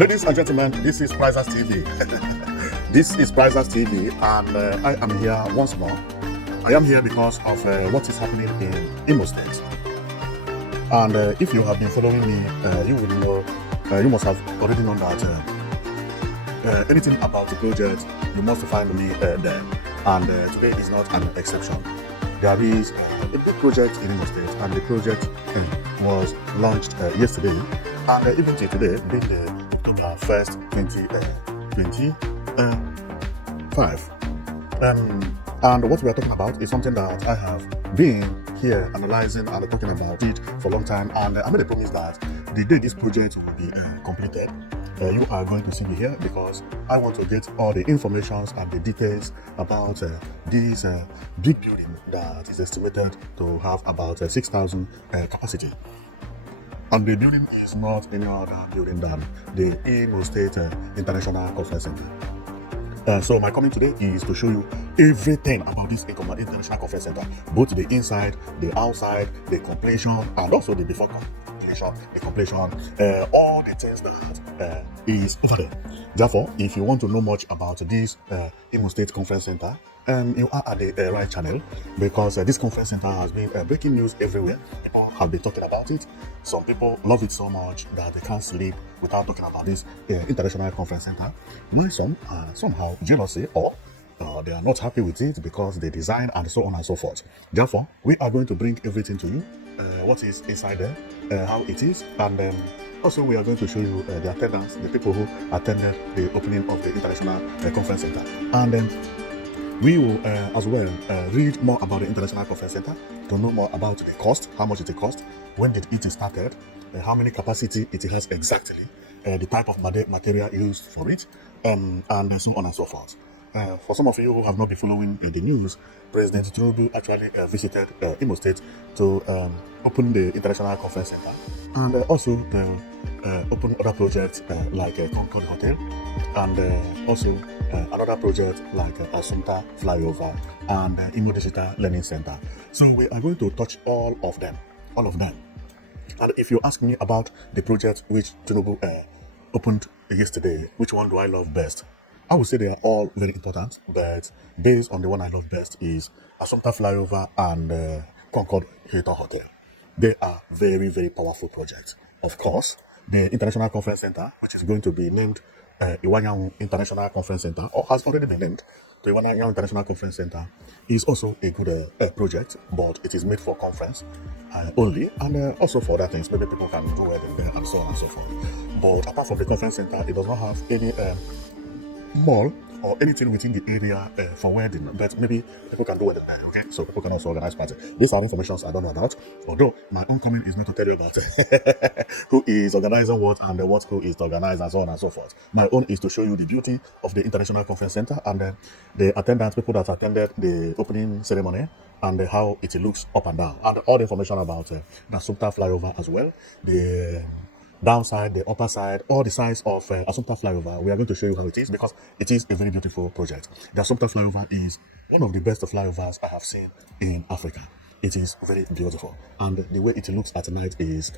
Ladies and gentlemen, this is Prizers TV. This is Prizers TV, and I am here once more. I am here because of what is happening in Imo State. And if you have been following me, you will know, you must have already known that anything about the project, you must find me there. And today is not an exception. There is a big project in Imo State, and the project was launched yesterday, and even till today, being the October 1st, 2025. And what we are talking about is something that I have been here analyzing and talking about it for a long time, and I made a promise that the day this project will be completed, you are going to see me here, because I want to get all the informations and the details about this big building that is estimated to have about 6,000 capacity. And the building is not any other building than the Imo State International Conference Center. So my comment today is to show you everything about this International Conference Center, both the inside, the outside, the completion, and also the before completion, the completion, all the things that is over there. Therefore, if you want to know much about this Imo State Conference Center, you are at the right channel, because this conference center has been breaking news everywhere. People have been talking about it. Some people love it so much that they can't sleep without talking about this international conference center. My some are somehow jealousy, or they are not happy with it because they design and so on and so forth. Therefore, we are going to bring everything to you, what is inside there, how it is, and also we are going to show you the attendance, the people who attended the opening of the international conference center. And we will as well read more about the International Conference Center to know more about the cost, how much it cost, when did it started, how many capacity it has exactly, the type of material used for it, and so on and so forth. For some of you who have not been following the news, President Tinubu actually visited Imo State to open the International Conference Center, and also open other projects like Concord Hotel, and also another project like Assumpta Flyover and Imo Digital Learning Center. So we are going to touch all of them. And if you ask me about the project which Tinubu opened yesterday, which one do I love best? I would say they are all very important, but based on the one I love best is Assumpta Flyover and Concord Hilton Hotel. They are very, very powerful projects. Of course, the International Conference Center, which is going to be named Iwanyan International Conference Center, or has already been named the Iwanyan International Conference Center, is also a good project, but it is made for conference only, and also for other things. Maybe people can do wedding there and so on and so forth. But apart from the conference center, it does not have any mall or anything within the area for wedding, but maybe people can do wedding there, okay? So people can also organize party. These are information I don't know about, although my own comment is not to tell you about who is organizing what and what who is to organize and so on and so forth. My own is to show you the beauty of the International Conference Center and the attendance, people that attended the opening ceremony, and how it looks up and down, and all the information about the Assumpta Flyover as well, the downside, the upper side, all the sides of Assumpta Flyover. We are going to show you how it is, because it is a very beautiful project. The Assumpta Flyover is one of the best flyovers I have seen in Africa. It is very beautiful, and the way it looks at night is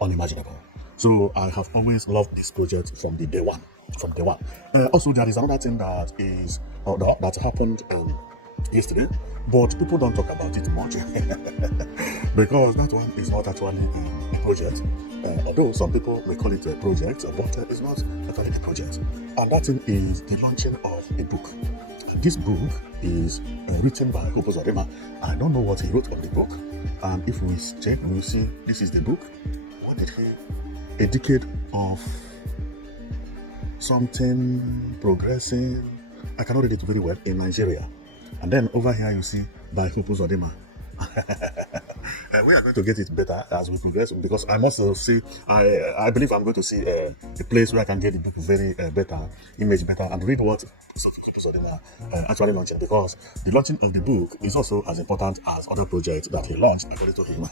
unimaginable. So I have always loved this project from the day one. Also, there is another thing that is that happened yesterday, but people don't talk about it much because that one is not actually a project. Although some people may call it a project, but it's not actually a project. And that thing is the launching of a book. This book is written by Hope Uzodimma. I don't know what he wrote on the book. And if we check, we'll see this is the book. What did he? A decade of something progressing. I cannot read it very well, in Nigeria. And then over here you see by Hope Uzodimma. We are going to get it better as we progress, because I must see, I believe I'm going to see a place where I can get the book very better, image better, and read what Uzodimma actually launched, because the launching of the book is also as important as other projects that he launched, according to him.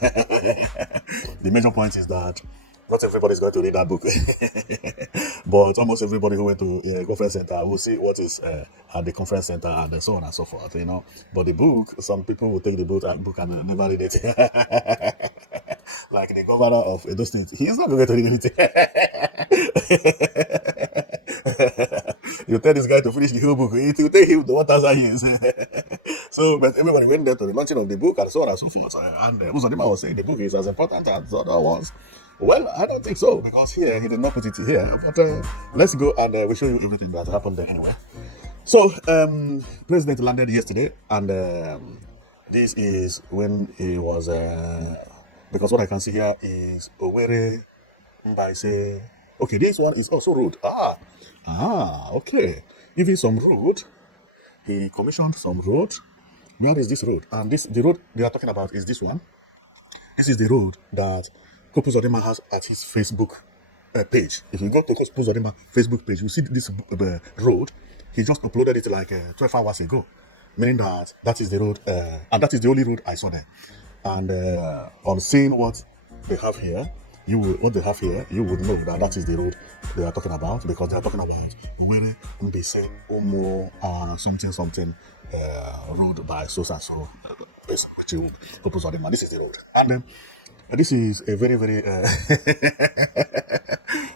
The major point is that not everybody is going to read that book, but almost everybody who went to a conference center will see what is at the conference center and so on and so forth, you know. But the book, some people will take the book and never read it. Like the governor of Edo State, he is not going to read it. You tell this guy to finish the whole book. It will take him to 1,000 years. So, but everybody went there to the launching of the book and so on and so forth. And Uzodima was saying the book is as important as the other ones. Well, I don't think so because here he did not put it here. But let's go and we'll show you everything that happened there anyway. So, President landed yesterday, and this is when he was, because what I can see here is Owerri Mbaise. Okay, this one is also road. Okay. Even some road. He commissioned some road. Where is this road? And the road they are talking about is this one. This is the road that Kopu Zodima has at his Facebook page. If you go to Kopu Zodima Facebook page, you see this road. He just uploaded it like 12 hours ago, meaning that is the road, and that is the only road I saw there. And on seeing what they have here, you would know that is the road they are talking about, because they are talking about Owerri Mbese Omo something road by so which you Kopu Zodima. This is the road, and this is a very, very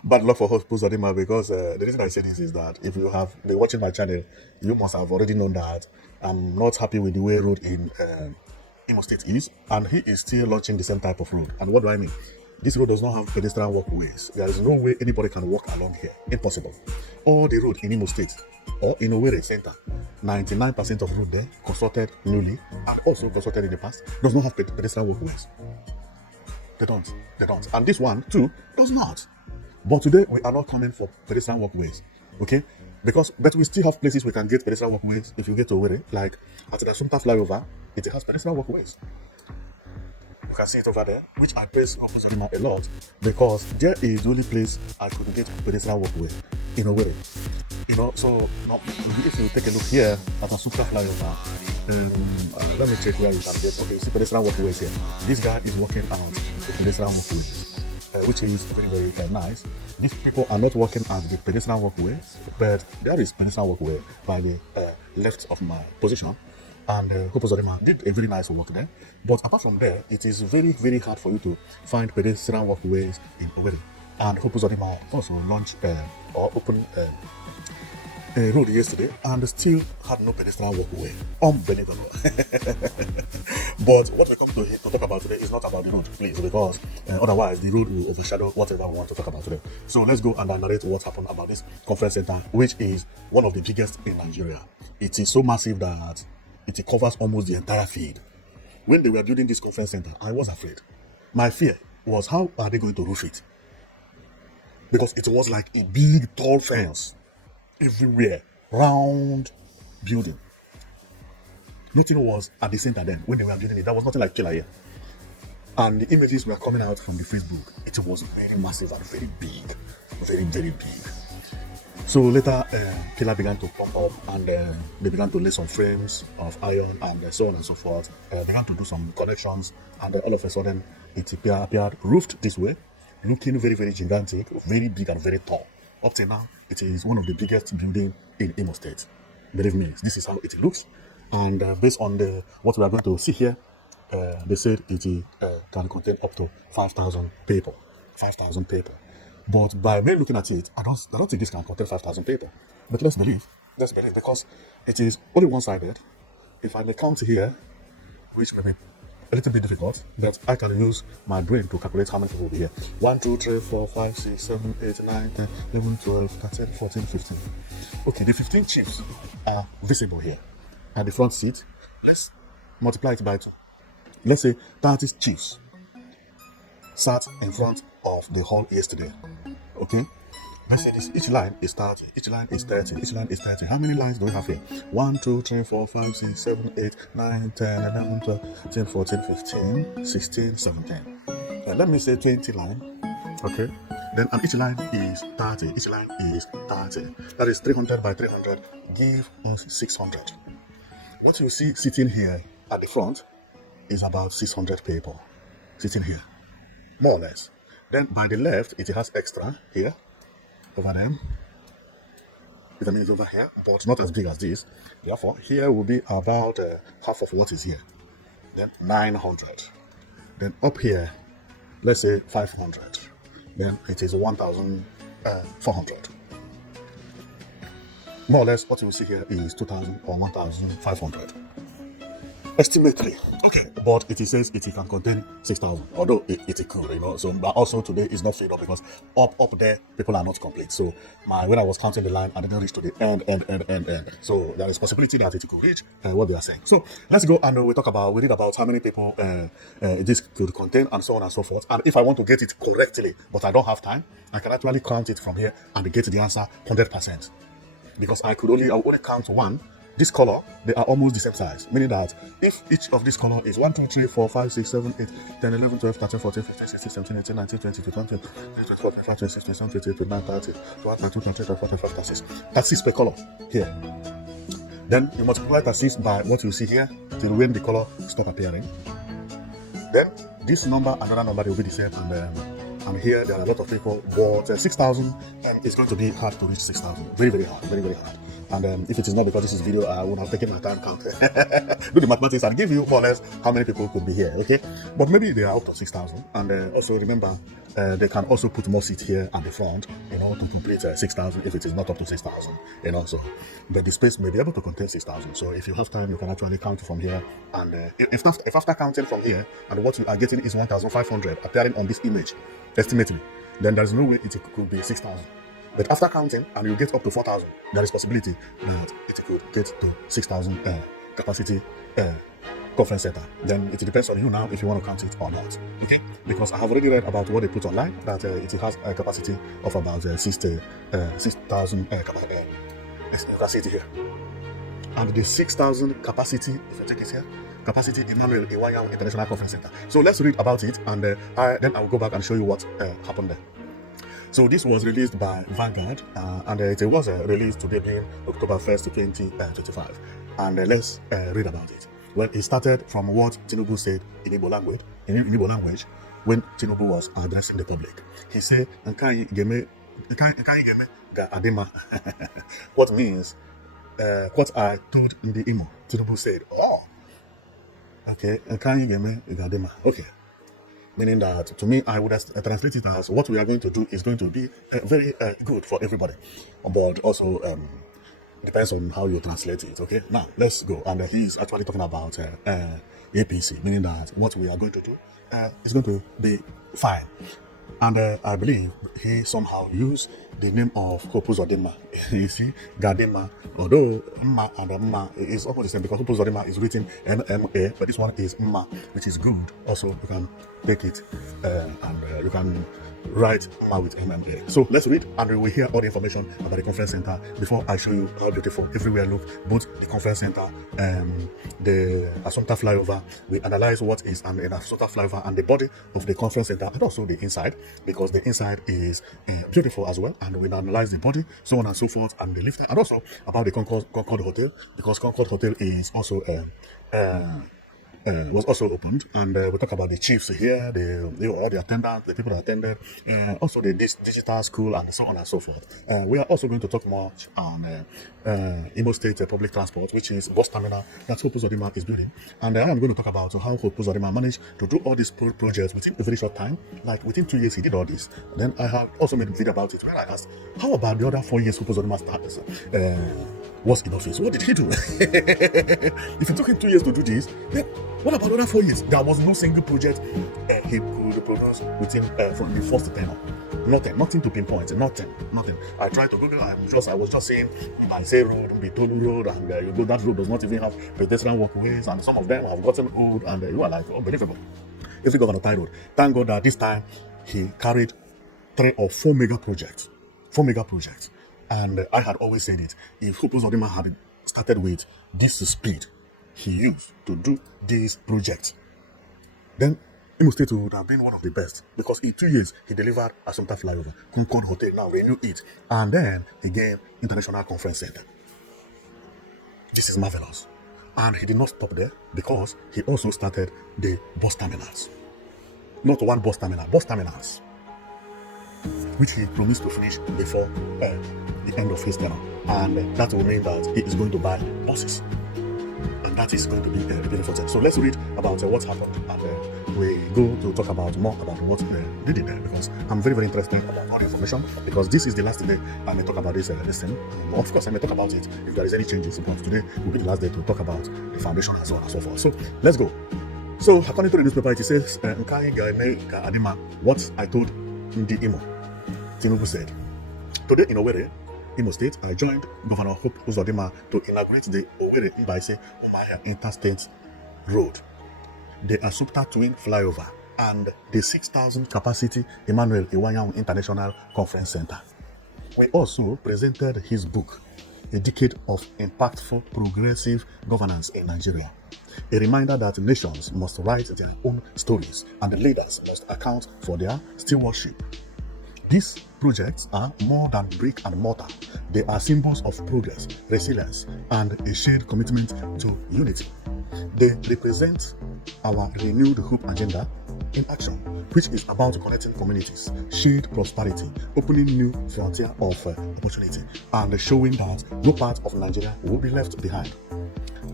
bad luck for Kopu Zodima, because the reason I say this is that if you have been watching my channel, you must have already known that I'm not happy with the way road in Imo State is, and he is still launching the same type of road. And what do I mean? This road does not have pedestrian walkways. There is no way anybody can walk along here. Impossible. All the road in Imo State or in Owerri Center, 99% of road there, constructed newly and also constructed in the past, does not have pedestrian walkways. They don't. And this one too does not. But today we are not coming for pedestrian walkways. Okay? But we still have places we can get pedestrian walkways if you get to Owerri, like at the Assumpta Flyover, it has pedestrian walkways. You can see it over there, which I praise Kopu Zodima a lot, because there is the only place I could get pedestrian walkway in Owerri. So now if you take a look here at Assumpta Flyover, let me check where you can get. Okay, you see pedestrian walkways here. This guy is walking out the pedestrian walkways, which is very, very nice. These people are not walking at the pedestrian walkway, but there is pedestrian walkway by the left of my position. And Kopu Zodima did a very nice work there. But apart from there, it is very, very hard for you to find pedestrian walkways in Owerri. And Kopu Zodima also launched or opened a road yesterday and still had no pedestrian walkway. Unbelievable. But what we come to talk about today is not about the road, please, because otherwise the road will overshadow whatever we want to talk about today. So let's go and narrate what happened about this conference center, which is one of the biggest in Nigeria. It is so massive that it covers almost the entire field. When they were building this conference center, I was afraid. My fear was, how are they going to roof it? Because it was like a big, tall fence everywhere, round building. Nothing was at the center then. When they were building it, there was nothing like pillar here. And the images were coming out from the Facebook. It was very massive and very big. Very, very big. So later, pillar began to pump up, and they began to lay some frames of iron and so on and so forth. Began to do some connections, and all of a sudden, it appeared roofed this way, looking very, very gigantic, very big and very tall. Up till now, it is one of the biggest buildings in Imo State. Believe me, this is how it looks. And based on what we are going to see here, they said it can contain up to 5,000 people. 5,000 people. But by me looking at it, I don't think this can contain 5,000 people. But let's believe, because it is only one-sided. If I may count here, which may be a little bit difficult, but I can use my brain to calculate how many people will be here. 1, 2, 3, 4, 5, 6, 7, 8, 9, 10, 11, 12, 13, 14, 15. Okay, the 15 chiefs are visible here. At the front seat, let's multiply it by 2. Let's say 30 chiefs sat in front of the hall yesterday. Okay? Let's say this, each line is 30, each line is 30, each line is 30. How many lines do we have here? 1, 2, 3, 4, 5, 6, 7, 8, 9, 10, 11, 12, 13, 14, 15, 16, 17. Let me say 20 lines. Okay? Then and each line is 30. Each line is 30. That is 300 by 300. Give us 600. What you see sitting here at the front is about 600 people sitting here, more or less. Then by the left, it has extra here, over there. It means over here, but not as big as this. Therefore, here will be about half of what is here. Then 900. Then up here, let's say 500. Then it is 1,000 2,400. More or less, what you will see here is 2,000 or 1,500. Estimately, okay, but it says it can contain 6,000, although it could, So, but also today is not filled up because up there people are not complete. So, when I was counting the line, I didn't reach to the end. So, there is possibility that it could reach what they are saying. So, let's go and we read about how many people this could contain and so on and so forth. And if I want to get it correctly, but I don't have time, I can actually count it from here and get the answer 100%. Because I will only count one. This color, they are almost the same size, meaning that if each of this color is 1, 2, 3, 4, 5, 6, 7, 8, 10, 11, 12, 13, 14, 15, 16, 17, 18, 19, 20, 21, 22, 23, 24, 25, 26, 27, 28, 29, 30, 31, 32, 33, 34, 35, 36. That's 6 per color here. Then you multiply 36 by what you see here till when the color stop appearing. Then this number, another number, they will be the same, and here there are a lot of people, but 6,000 is going to be hard to reach 6,000. Very, very hard, very, very hard. And if it is not because this is video, I would have taken my time count. Do the mathematics and give you more or less how many people could be here, okay? But maybe they are up to 6,000. And also remember, they can also put more seats here at the front, to complete 6,000 if it is not up to 6,000, So, but the space may be able to contain 6,000. So if you have time, you can actually count from here. And if after counting from here, and what you are getting is 1,500 appearing on this image, estimately, then there is no way it could be 6,000. But after counting, and you get up to 4,000, there is possibility that it could get to 6,000 capacity conference center. Then it depends on you now if you want to count it or not. Okay? Because I have already read about what they put online, that it has a capacity of about 6,000 capacity here. And the 6,000 capacity, if you take it here, capacity Emmanuel Iwaya International Conference Center. So let's read about it, and then I will go back and show you what happened there. So this was released by Vanguard, and it was released today being October 1st, 2025. And let's read about it. Well, it started from what Tinubu said in Igbo language, when Tinubu was addressing the public. He said, "Nkai geme ga adema," what means what I told in the emo. Tinubu said, "Oh, okay, Nkai geme ga adema." Okay. Meaning that, to me, I would translate it as what we are going to do is going to be very good for everybody. But also, depends on how you translate it, okay? Now, let's go. And he's actually talking about APC, meaning that what we are going to do is going to be fine. And I believe he somehow used the name of Hopuzodima. You see, Gadima, although Mma and Mma is almost the same because Hopuzodima is written MMA, but this one is Mma, which is good. Also, you can take it and you can write Mma with MMA. So let's read and we will hear all the information about the conference center before I show you how beautiful everywhere look, both the conference center and the Assumpta Flyover. We analyze what is an Assumpta Flyover and the body of the conference center and also the inside, because the inside is beautiful as well, and we analyze the body, so on and so forth, and the lift, and also about the Concord Hotel, because Concord Hotel is also was also opened, and we talk about the chiefs here, the attendants, the people that attended, also the digital school, and so on and so forth. We are also going to talk much on Imo State public transport, which is bus terminal that Hope Uzodimma is building, and I am going to talk about how Hope Uzodimma managed to do all these projects within a very short time. Like within 2 years, he did all this. Then I have also made a video about it where I asked, how about the other 4 years Hope Uzodimma was in office? What did he do? If it took him 2 years to do this, then what about the other 4 years? There was no single project he could produce within from the first tenure. Nothing to pinpoint. Nothing. I tried to Google. I was just saying, I say road, Bitolu Road, and you go, that road does not even have pedestrian walkways, and some of them have gotten old, and you are like, unbelievable. If you go on a tie road, thank God that this time he carried 3 or 4 mega projects. 4 mega projects. And I had always said it. If Hope Uzodimma had started with this speed he used to do these projects, then Imo State would have been one of the best, because in 2 years he delivered Assumpta Flyover, Concord Hotel, now renew it, and then again International Conference Center. This is marvelous. And he did not stop there, because he also started the bus terminals. Not one bus terminal, bus terminals, which he promised to finish before the end of his tenure. And that will mean that he is going to buy buses. and that is going to be a beautiful thing. So let's read about what happened, and we go to talk about more about what they did there, because I'm very, very interested about all the information, because this is the last day I may talk about this thing. Of course, I may talk about it if there is any changes, but today will be the last day to talk about the foundation and so on and so forth. So let's go. So according to the newspaper, it says, what I told Ndi Imo, Tinubu said. Today in Owerri, Imo State, I joined Governor Hope Uzodinma to inaugurate the Owerri Mbaise Umuahia Interstate Road, the Assumpta Twin Flyover, and the 6,000 capacity Emmanuel Iwanyang International Conference Center. We also presented his book, A Decade of Impactful Progressive Governance in Nigeria, a reminder that nations must write their own stories and the leaders must account for their stewardship. These projects are more than brick and mortar. They are symbols of progress, resilience, and a shared commitment to unity. They represent our renewed hope agenda in action, which is about connecting communities, shared prosperity, opening new frontier of opportunity, and showing that no part of Nigeria will be left behind.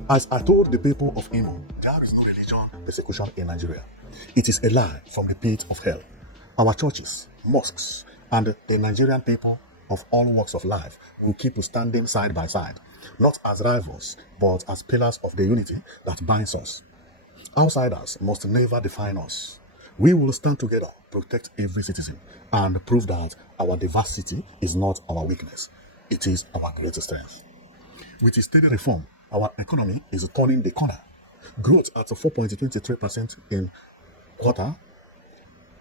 As I told the people of Imo, there is no religion persecution in Nigeria. It is a lie from the pit of hell. Our churches, mosques, and the Nigerian people of all walks of life will keep standing side by side, not as rivals, but as pillars of the unity that binds us. Outsiders must never define us. We will stand together, protect every citizen, and prove that our diversity is not our weakness. It is our greatest strength. With steady reform, our economy is turning the corner. Growth at 4.23% in quarter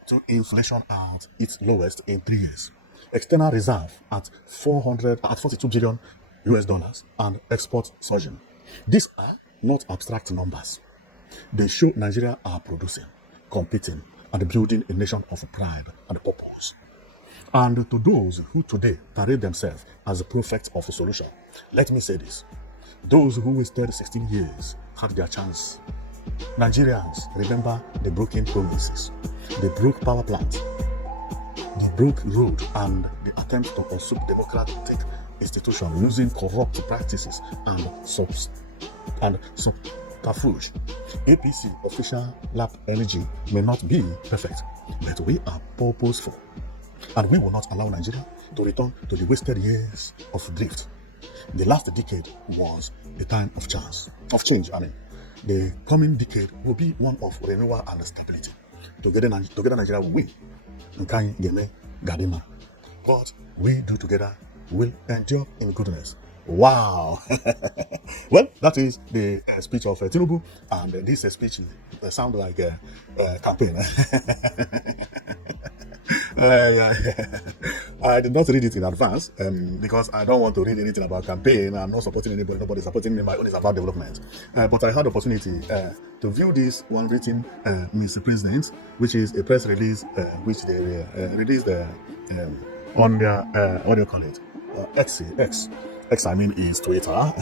to inflation at its lowest in 3 years. External reserve at 42 billion US dollars and export surging. These are not abstract numbers. They show Nigeria are producing, competing, and building a nation of pride and purpose. And to those who today parade themselves as the prophet of the solution, let me say this. Those who wasted 16 years had their chance. Nigerians, remember the broken promises. They broke power plants. They broke road and the attempt to usurp democratic institutions using corrupt practices and subterfuge. APC official lap energy may not be perfect, but we are purposeful. And we will not allow Nigeria to return to the wasted years of drift. The last decade was a time of change. The coming decade will be one of renewal and stability. Together Nigeria will win. What we do together will endure in goodness. Wow! Well, that is the speech of Tinubu, and this speech sounds like a campaign. I did not read it in advance because I don't want to read anything about campaign. I'm not supporting anybody. Nobody's supporting me. My own is about development. But I had the opportunity to view this one written Mr. President, which is a press release which they released on their what do you call it? X, is Twitter.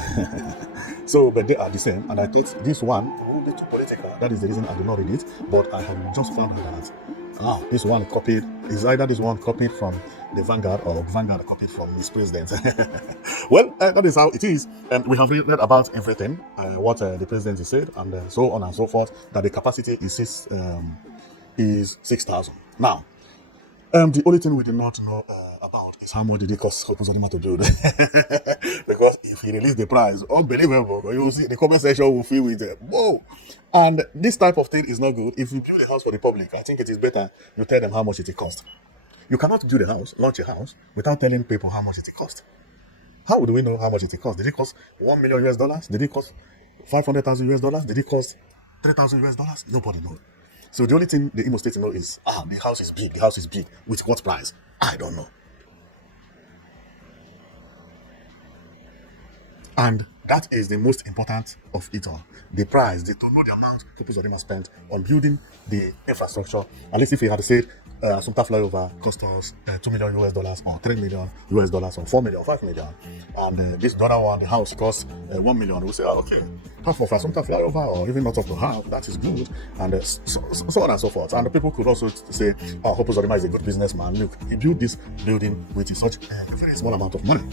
So, but they are the same, and I think this one will be too political. That is the reason I did not read it. But I have just found out that this one copied is either this one copied from the Vanguard or Vanguard copied from Mr. President. Well, that is how it is, and we have read about everything what the president has said, and so on and so forth. That the capacity is 6,000 now. The only thing we did not know about is how much did it cost Uzodinma to build. Because if he released the price, unbelievable, you will see the comment section will fill with whoa. And this type of thing is not good. If you build a house for the public, I think it is better you tell them how much it costs. You cannot build a house, launch a house, without telling people how much it costs. How would we know how much it costs? Did it cost $1 million US? Did it cost 500,000 US? Did it cost 3,000 US? Nobody knows. So the only thing the Imo State knows is, the house is big. The house is big. With what price? I don't know. And that is the most important of it all. The price, to know the amount Uzodinma spent on building the infrastructure. At least if he had said Assumpta Flyover cost us $2 million US or $3 million US or $4 million, $5 million, and this other one, the house costs $1 million, we'll say, okay, half of Assumpta Flyover, or even not up to half, that is good, and so on and so forth. And the people could also say, Hope Uzodinma is a good businessman. Look, he built this building with such a very small amount of money.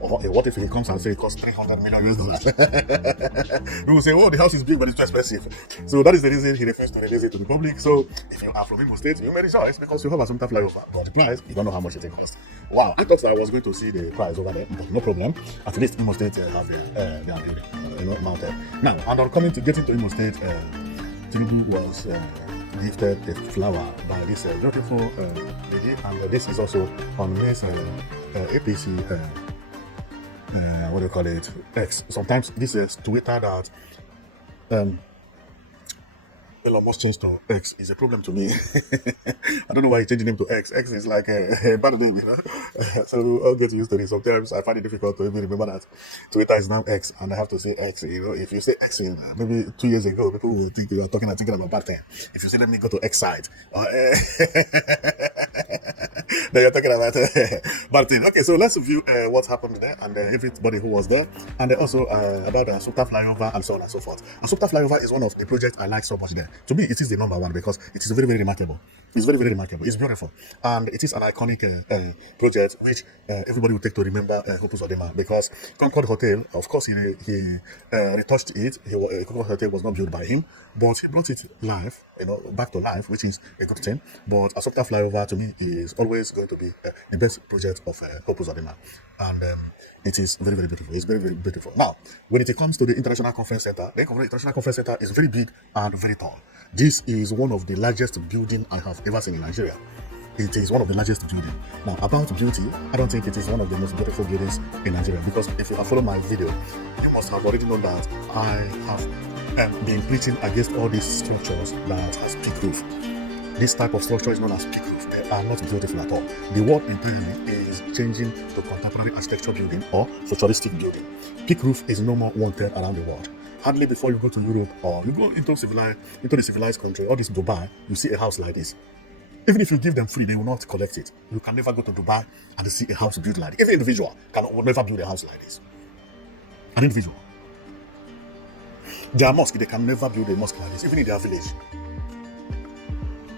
Or what if he comes and says it costs $300 million We will say, oh, the house is big, but it's too expensive. So that is the reason he refused to release it to the public. So if you are from Imo State, you may rejoice because you have Assumpta Flyover. But the price, you don't know how much it costs. Wow, I thought I was going to see the price over there, but no problem. At least Imo State have their building, mounted. Now, and on getting to Imo State, Tinubu was gifted a flower by this beautiful lady, and this is also on this APC. What do you call it? X. Sometimes this is Twitter that Elon Musk changed to X is a problem to me. I don't know why he changed the name to X. X is like a bad name, So I'll get used to it. Sometimes I find it difficult to even remember that Twitter is now X, and I have to say X. If you say X, maybe 2 years ago, people will think you are thinking about bad thing. If you say let me go to X side, then you're talking about bad thing. Okay, so let's review what happened there and everybody who was there, and also about the Assumpta Flyover and so on and so forth. Assumpta Flyover is one of the projects I like so much there. To me, it is the number one because it is very, very remarkable. It's very, very remarkable. It's beautiful. And it is an iconic project which everybody will take to remember Hope Uzodimma, because Concord Hotel, of course, he retouched it. Concord Hotel was not built by him, but he brought it live, back to life, which is a good thing. But Assumpta Flyover, to me, is always going to be the best project of Hope Uzodimma. And it is very, very beautiful. It's very, very beautiful. Now, when it comes to the International Conference Center, the International Conference Center is very big and very tall. This is one of the largest buildings I have ever seen in Nigeria. It is one of the largest buildings. Now, about beauty, I don't think it is one of the most beautiful buildings in Nigeria, because if you have followed my video, you must have already known that I have been preaching against all these structures that has peak roof. This type of structure is known as peak roof. They are not beautiful at all. The world entirely is changing to contemporary architecture building or futuristic building. Peak roof is no more wanted around the world. Hardly before you go to Europe or you go into the civilized country, or this Dubai, you see a house like this. Even if you give them free, they will not collect it. You can never go to Dubai and see a house built like this. Even an individual will never build a house like this. An individual. Their mosque, they can never build a mosque like this, even in their village.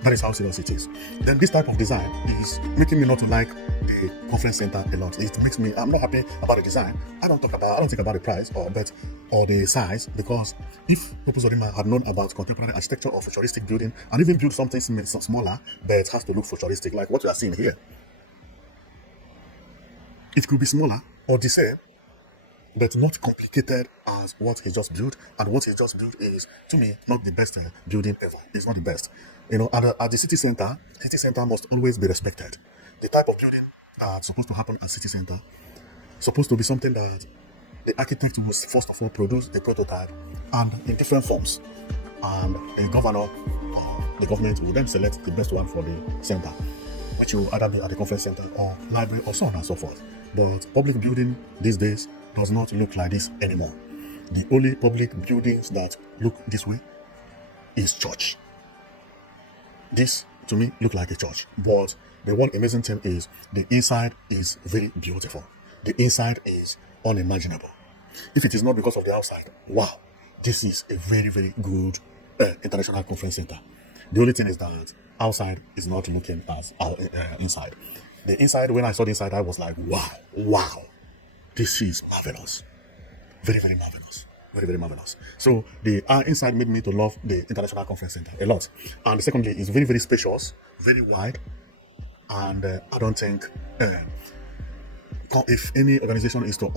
That is how serious it is. Then this type of design is making me not to like the conference center a lot. It makes me, I'm not happy about the design. I don't think about the price or the size, because if Hope Uzodimma had known about contemporary architecture or futuristic building and even build something smaller, but it has to look futuristic, like what we are seeing here. It could be smaller or the same, but not complicated as what he just built. And what he just built is, to me, not the best building ever. It's not the best. At the city center must always be respected. The type of building that's supposed to happen at city center supposed to be something that the architect must first of all produce the prototype and in different forms, and a governor or the government will then select the best one for the center, which will either be at the conference center or library or so on and so forth. But public building these days does not look like this anymore. The only public buildings that look this way is church. This, to me, look like a church. But the one amazing thing is the inside is very beautiful. The inside is unimaginable. If it is not because of the outside, wow, this is a very, very good international conference center. The only thing is that outside is not looking as inside. The inside, when I saw the inside, I was like, wow, this is marvelous. Very, very marvelous. Very, very marvelous. So the inside made me to love the International Conference Center a lot. And secondly, it's very, very spacious, very wide. And I don't think if any organization is to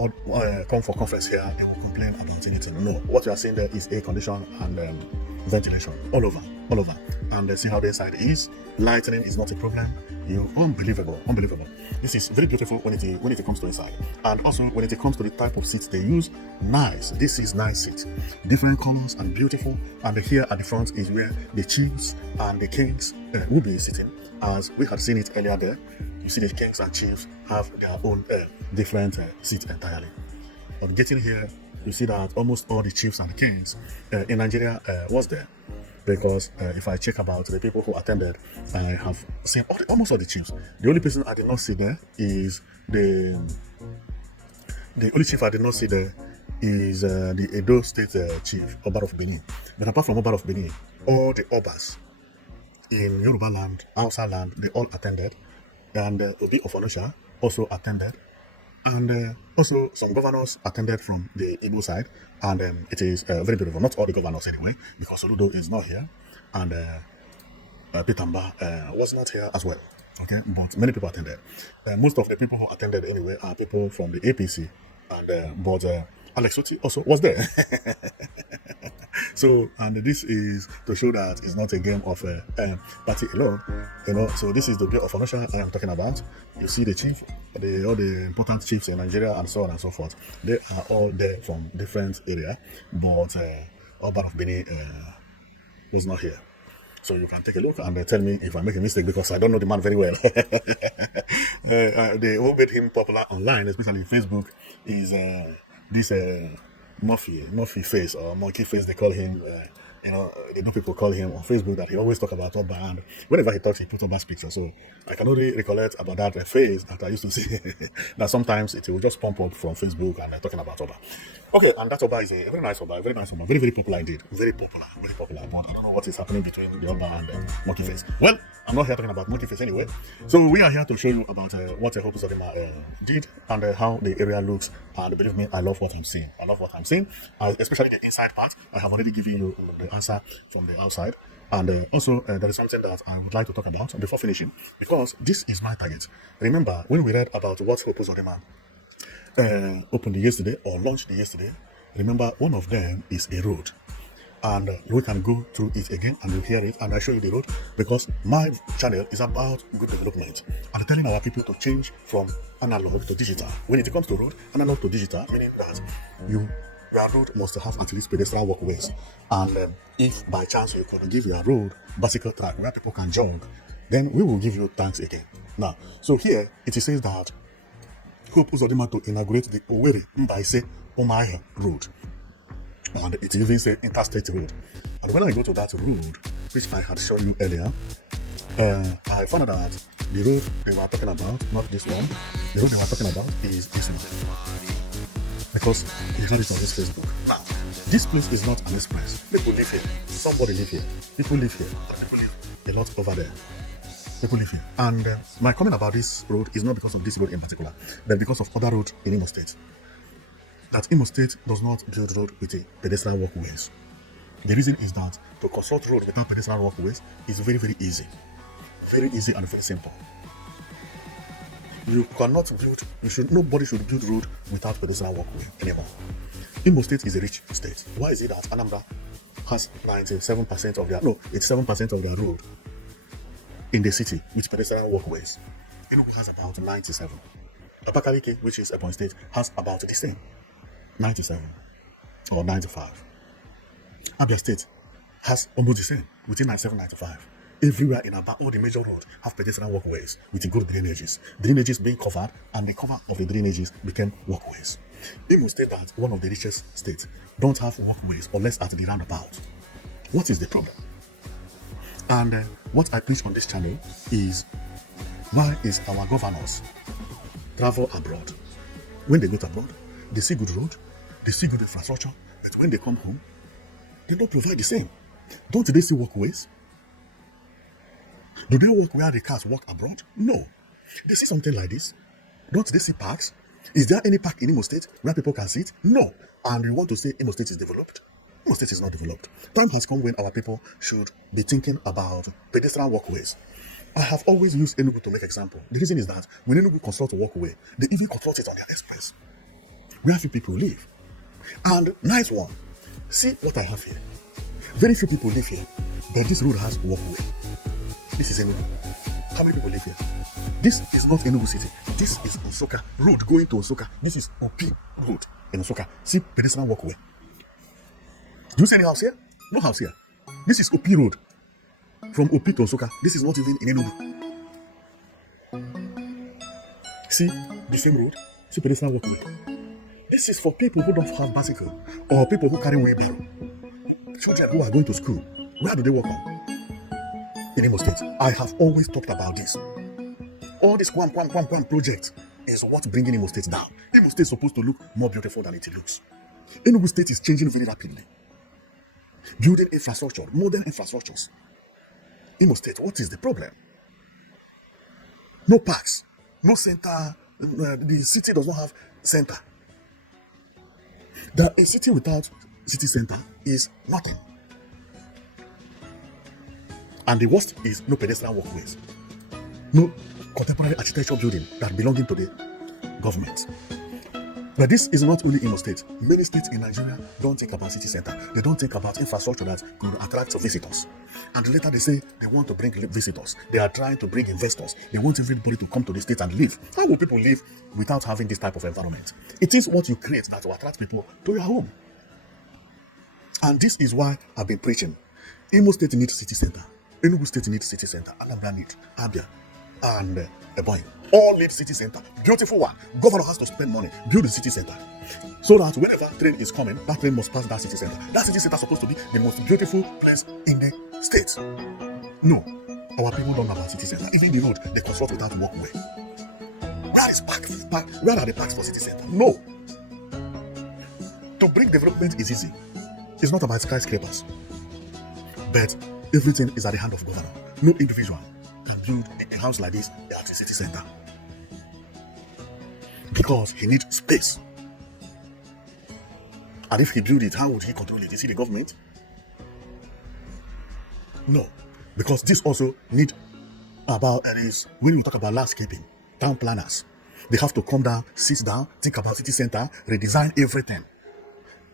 come for conference here, they will complain about anything. No, what you are seeing there is air condition and ventilation all over. And see how the inside is. Lighting is not a problem. Unbelievable. This is very beautiful when it comes to inside. And also when it comes to the type of seats they use, nice. This is nice seats, different colors and beautiful. And here at the front is where the chiefs and the kings will be sitting, as we had seen it earlier there. You see the kings and chiefs have their own different seats entirely. But getting here, you see that almost all the chiefs and the kings in Nigeria was there. Because if I check about the people who attended, I have seen almost all the chiefs. The only person I did not see there is the only chief I did not see there is the Edo State chief, Oba of Benin. But apart from Oba of Benin, all the Obas in Yoruba land, Hausa land, they all attended. And Obi of Onitsha also attended. And also, some governors attended from the Igbo side, and it is very beautiful. Not all the governors, anyway, because Soludo is not here, and Pitamba was not here as well. Okay, but many people attended. Most of the people who attended, anyway, are people from the APC, and but Alex Oti also was there. So, and this is to show that it's not a game of party alone, So this is the Bill of Furniture I am talking about. You see the chief, all the important chiefs in Nigeria, and so on and so forth. They are all there from different area, but Oba of Benin was not here. So you can take a look and tell me if I make a mistake, because I don't know the man very well. The who made him popular online, especially in Facebook, is this Murphy face, or monkey face, they call him. People call him on Facebook that he always talk about Oba, and whenever he talks, he puts Oba's picture. So I can only recollect about that face that I used to see. That sometimes it will just pump up from Facebook and talking about Oba. Okay, and that Oba is a very nice Oba, very, very popular indeed. Very popular. But I don't know what is happening between the Oba and monkey face. Well, I'm not here talking about monkey face anyway. So we are here to show you about what Hope Uzodimma did, and how the area looks. And believe me, I love what I'm seeing. Especially the inside part. I have already given you the answer from the outside. And also, there is something that I would like to talk about before finishing, because this is my target. Remember, when we read about what Hope Uzodimma opened yesterday, or launched yesterday, remember, one of them is a road. And we can go through it again, and you hear it, and I show you the road, because my channel is about good development and telling our people to change from analog to digital. When it comes to road, analog to digital, meaning that your road must have at least pedestrian walkways. And if by chance you could give your road bicycle track where people can jog, then we will give you thanks again. Now, so here it says that Hope Uzodimma to inaugurate the Owerri Mbaise Umuahia road. And it even says interstate road. And when I go to that road, which I had shown you earlier, I found out that the road they were talking about, not this one, the road they were talking about is this one. Because he had it on his Facebook. Now, this place is not an express. People live here. Somebody live here. People live here. But people live a lot over there. People live here. And my comment about this road is not because of this road in particular, but because of other roads in Imo State. That Imo State does not build road with a pedestrian walkways. The reason is that to construct road without pedestrian walkways is very, very easy. Very easy and very simple. Nobody should build road without pedestrian walkway anymore. Imo State is a rich state. Why is it that Anambra has 87% of their road in the city with pedestrian walkways? Enugu has about 97. Abakaliki, which is Ebonyi State, has about the same. 97 or 95. Abia State has almost the same, within 97, 95. Everywhere in about all the major roads have pedestrian walkways with good drainages. Drainages being covered, and the cover of the drainages became walkways. Imo State, that one of the richest states, don't have walkways unless at the roundabout. What is the problem? And what I preach on this channel is, why is our governors travel abroad? When they go to abroad, they see good road, they see good infrastructure, but when they come home, they don't provide the same. Don't they see walkways? Do they walk where the cars walk abroad? No. They see something like this. Don't they see parks? Is there any park in Imo State where people can sit? No. And you want to say Imo State is developed? Imo State is not developed. Time has come when our people should be thinking about pedestrian walkways. I have always used Enugu to make example. The reason is that when Enugu construct a walkway, they even construct it on their express, where few people live. And nice one. See what I have here. Very few people live here, but this road has walkway. This is Enugu. How many people live here? This is not Enugu City. This is Nsukka road going to Nsukka. This is Opi road in Nsukka. See pedestrian walkway. Do you see any house here? No house here. This is Opi road. From Opi to Nsukka. This is not even in Enugu. See the same road. See pedestrian walkway. This is for people who don't have bicycle, or people who carry wheelbarrow. Children who are going to school. Where do they walk on? In Imo State. I have always talked about this. All this Kwam project is what's bringing Imo State down. Imo State is supposed to look more beautiful than it looks. Enugu State is changing very rapidly. Building infrastructure, modern infrastructures. Imo State, what is the problem? No parks, no center the city does not have center. That a city without city center is nothing. And the worst is no pedestrian walkways, no contemporary architecture building that belonging to the government. But this is not only Imo State. Many states in Nigeria don't think about city center. They don't think about infrastructure that could attract visitors. And later they say they want to bring visitors. They are trying to bring investors. They want everybody to come to the state and live. How will people live without having this type of environment? It is what you create that will attract people to your home. And this is why I've been preaching. Imo State needs city center. Enugu State needs city center. Anambra needs Abia and Ebonyi. All need city center. Beautiful one. Governor has to spend money, build the city center. So that whenever train is coming, that train must pass that city center. That city center is supposed to be the most beautiful place in the state. No, our people don't know about city center. Even the road, they construct without walkway. Where are the parks for city center? No. To bring development is easy. It's not about skyscrapers. But everything is at the hand of governor. No individual can build a house like this at the city center. Because he needs space. And if he build it, how would he control it? Is he the government? No. Because this also need about, and is when we talk about landscaping, town planners, they have to come down, sit down, think about city center, redesign everything.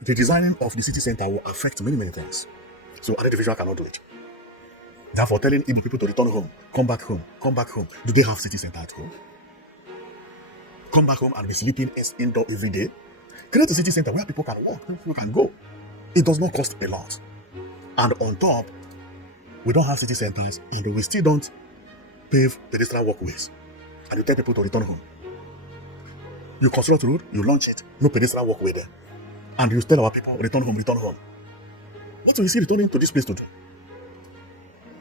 The designing of the city center will affect many things. So an individual cannot do it. Therefore, telling Igbo people to return home, come back home, come back home. Do they have city center at home? Come back home and be sleeping indoor every day. Create a city center where people can walk, people can go. It does not cost a lot. And on top, we don't have city centers and we still don't pave pedestrian walkways. And you tell people to return home. You construct road, you launch it, no pedestrian walkway there. And you tell our people, return home, return home. What do you see returning to this place to do?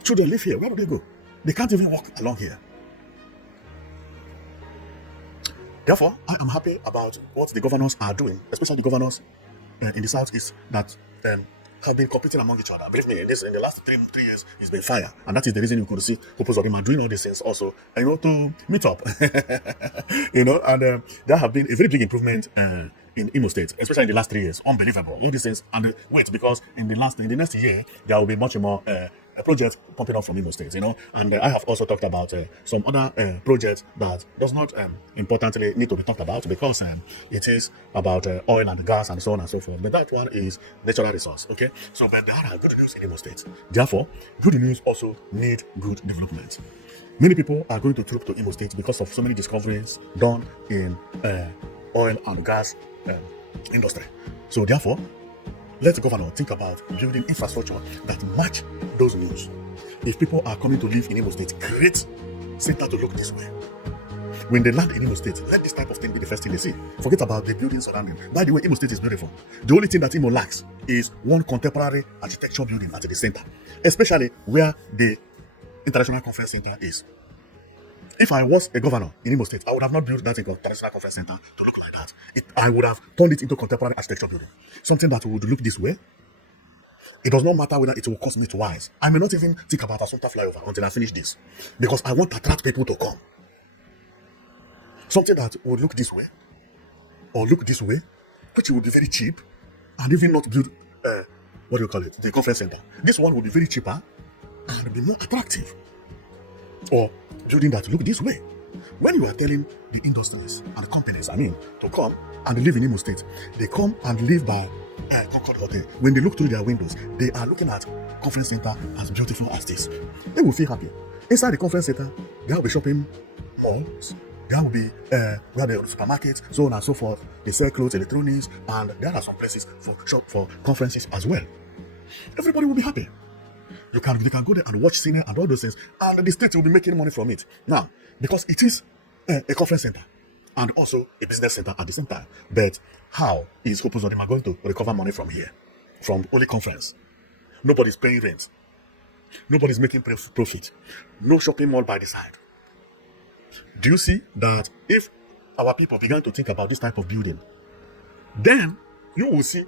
Children live here, where do they go? They can't even walk along here. Therefore, I am happy about what the governors are doing, especially the governors in the southeast that have been competing among each other. Believe me, in the last three years, it's been fire. And that is the reason you could see people of them are doing all these things also, to meet up. And there have been a very big improvement in Imo State, especially in the last 3 years. Unbelievable. All these things. And wait, because in the next year, there will be much more projects pumping up from Imo State, And I have also talked about some other projects that does not importantly need to be talked about because it is about oil and gas and so on and so forth. But that one is natural resource, okay? So, but there are good news in Imo State. Therefore, good news also need good development. Many people are going to troop to Imo State because of so many discoveries done in oil and gas industry. So, therefore, let the governor think about building infrastructure that match those needs. If people are coming to live in Imo State, create center to look this way. When they land in Imo State, let this type of thing be the first thing they see. Forget about the buildings surrounding. By the way, Imo State is beautiful. The only thing that Imo lacks is one contemporary architecture building at the center, especially where the International Conference Center is. If I was a governor in Imo State, I would have not built that International Conference Center to look like that. I would have turned it into contemporary architecture building. Something that would look this way. It does not matter whether it will cost me twice. I may not even think about Assumpta Flyover until I finish this. Because I want to attract people to come. Something that would look this way. Or look this way. Which would be very cheap. And even not build, the conference center. This one would be very cheaper. And be more attractive. Or building that look this way. When you are telling the industries and the companies, to come and live in Imo State, they come and live by Concord Hotel. When they look through their windows, they are looking at conference center as beautiful as this. They will feel happy. Inside the conference center, there will be shopping malls. There will be where the supermarkets, so on and so forth. They sell clothes, electronics, and there are some places for conferences as well. Everybody will be happy. They can go there and watch cinema and all those things, and the state will be making money from it. Now, because it is a conference center and also a business center at the same time. But how is Hope Uzodinma going to recover money from here? From only conference? Nobody's paying rent. Nobody's making profit. No shopping mall by the side. Do you see that if our people began to think about this type of building, then you will see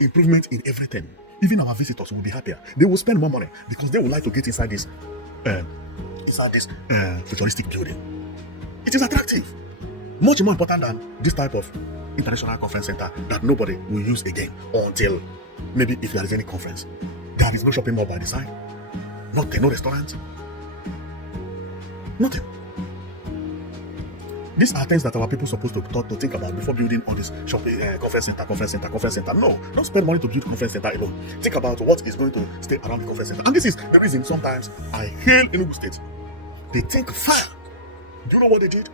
improvement in everything. Even our visitors will be happier. They will spend more money because they would like to get inside this futuristic building. It is attractive. Much more important than this type of international conference center that nobody will use again until maybe if there is any conference. There is no shopping mall by the side. Nothing, no restaurant. Nothing. These are things that our people are supposed to think about before building all this shopping conference center. No, don't spend money to build conference center alone. Think about what is going to stay around the conference center. And this is the reason sometimes I hail Tinubu State. They think fire. Do you know what they did?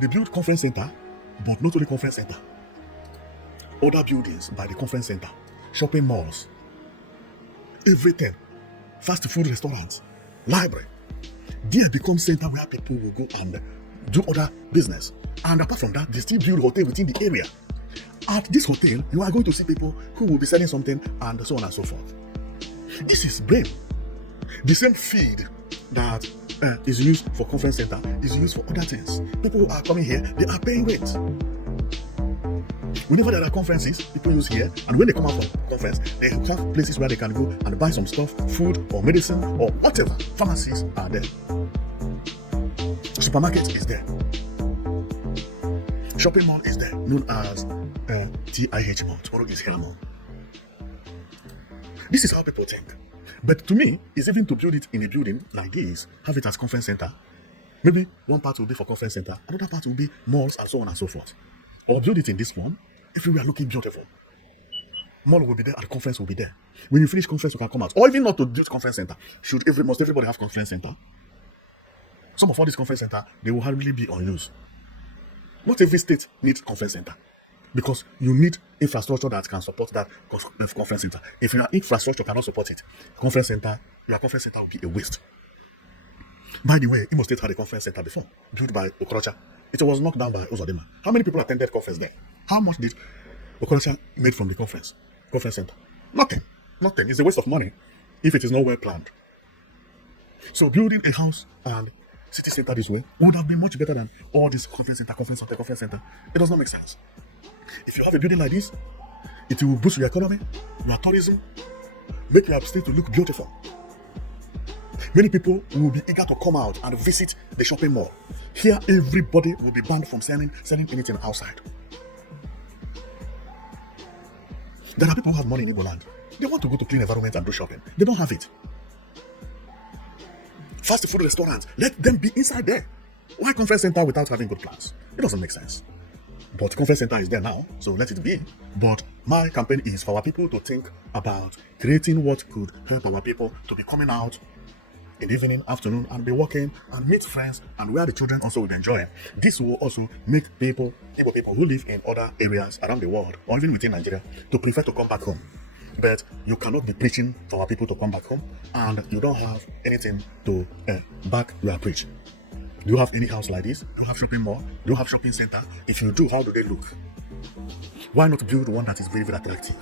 They built conference center, but not only conference center. Other buildings by the conference center, shopping malls, everything, fast food restaurants, library. There becomes center where people will go and do other business. And apart from that, they still build hotel within the area. At this hotel, you are going to see people who will be selling something and so on and so forth. This is brain. The same feed that is used for conference center is used for other things. People who are coming here, they are paying rent. Whenever there are conferences, people use here, and when they come out from conference, they have places where they can go and buy some stuff, food or medicine or whatever. Pharmacies are there. Supermarket is there. Shopping mall is there, known as TIH mall. Tomorrow is here mall. This is how people think. But to me, it's even to build it in a building like this, have it as conference center. Maybe one part will be for conference center, another part will be malls and so on and so forth. Or build it in this one, everywhere looking beautiful. Mall will be there and conference will be there. When you finish conference, you can come out. Or even not to build conference center. Must everybody have conference center? Some of all these conference center, they will hardly be on use. Not every state needs conference center. Because you need infrastructure that can support that conference center. If your infrastructure cannot support it, your conference center will be a waste. By the way, Imo State had a conference center before, built by Okorocha. It was knocked down by Uzodinma. How many people attended conference there? How much did Okorocha made from the conference center? Nothing. It's a waste of money if it is not well planned. So building a house and city center this way would have been much better than all this conference center. It does not make sense. If you have a building like this, it will boost your economy, your tourism, make your state to look beautiful. Many people will be eager to come out and visit the shopping mall. Here, everybody will be banned from selling anything outside. There are people who have money in Igboland. They want to go to clean environment and do shopping. They don't have it. Fast food restaurants, let them be inside there. Why conference center without having good plans? It doesn't make sense. But conference center is there now, so let it be. But my campaign is for our people to think about creating what could help our people to be coming out in the evening, afternoon, and be working and meet friends, and where the children also will be enjoying. This will also make people who live in other areas around the world, or even within Nigeria, to prefer to come back home. But you cannot be preaching for our people to come back home, and you don't have anything to back your preach. Do you have any house like this? Do you have shopping mall? Do you have shopping center? If you do, how do they look? Why not build one that is very, very attractive?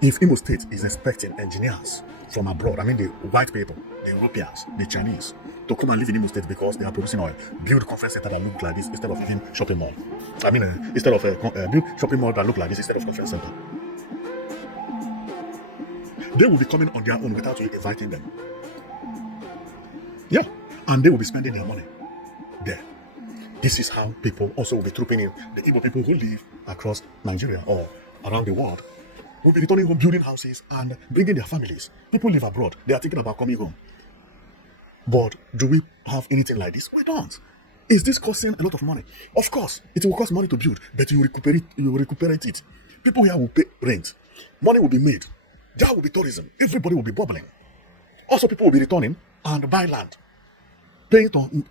If Imo State is expecting engineers from abroad, I mean the white people, the Europeans, the Chinese, to come and live in Imo State because they are producing oil, build a conference center that look like this instead of even shopping mall. I mean, instead of build shopping mall that look like this instead of conference center. They will be coming on their own without you inviting them. Yeah, and they will be spending their money there. This is how people also will be trooping in. The Igbo people who live across Nigeria or around the world will be returning home, building houses and bringing their families. People live abroad. They are thinking about coming home. But do we have anything like this? We don't. Is this costing a lot of money? Of course, it will cost money to build, but you will recuperate it. People here will pay rent. Money will be made. There will be tourism. Everybody will be bubbling. Also, people will be returning and buy land, paying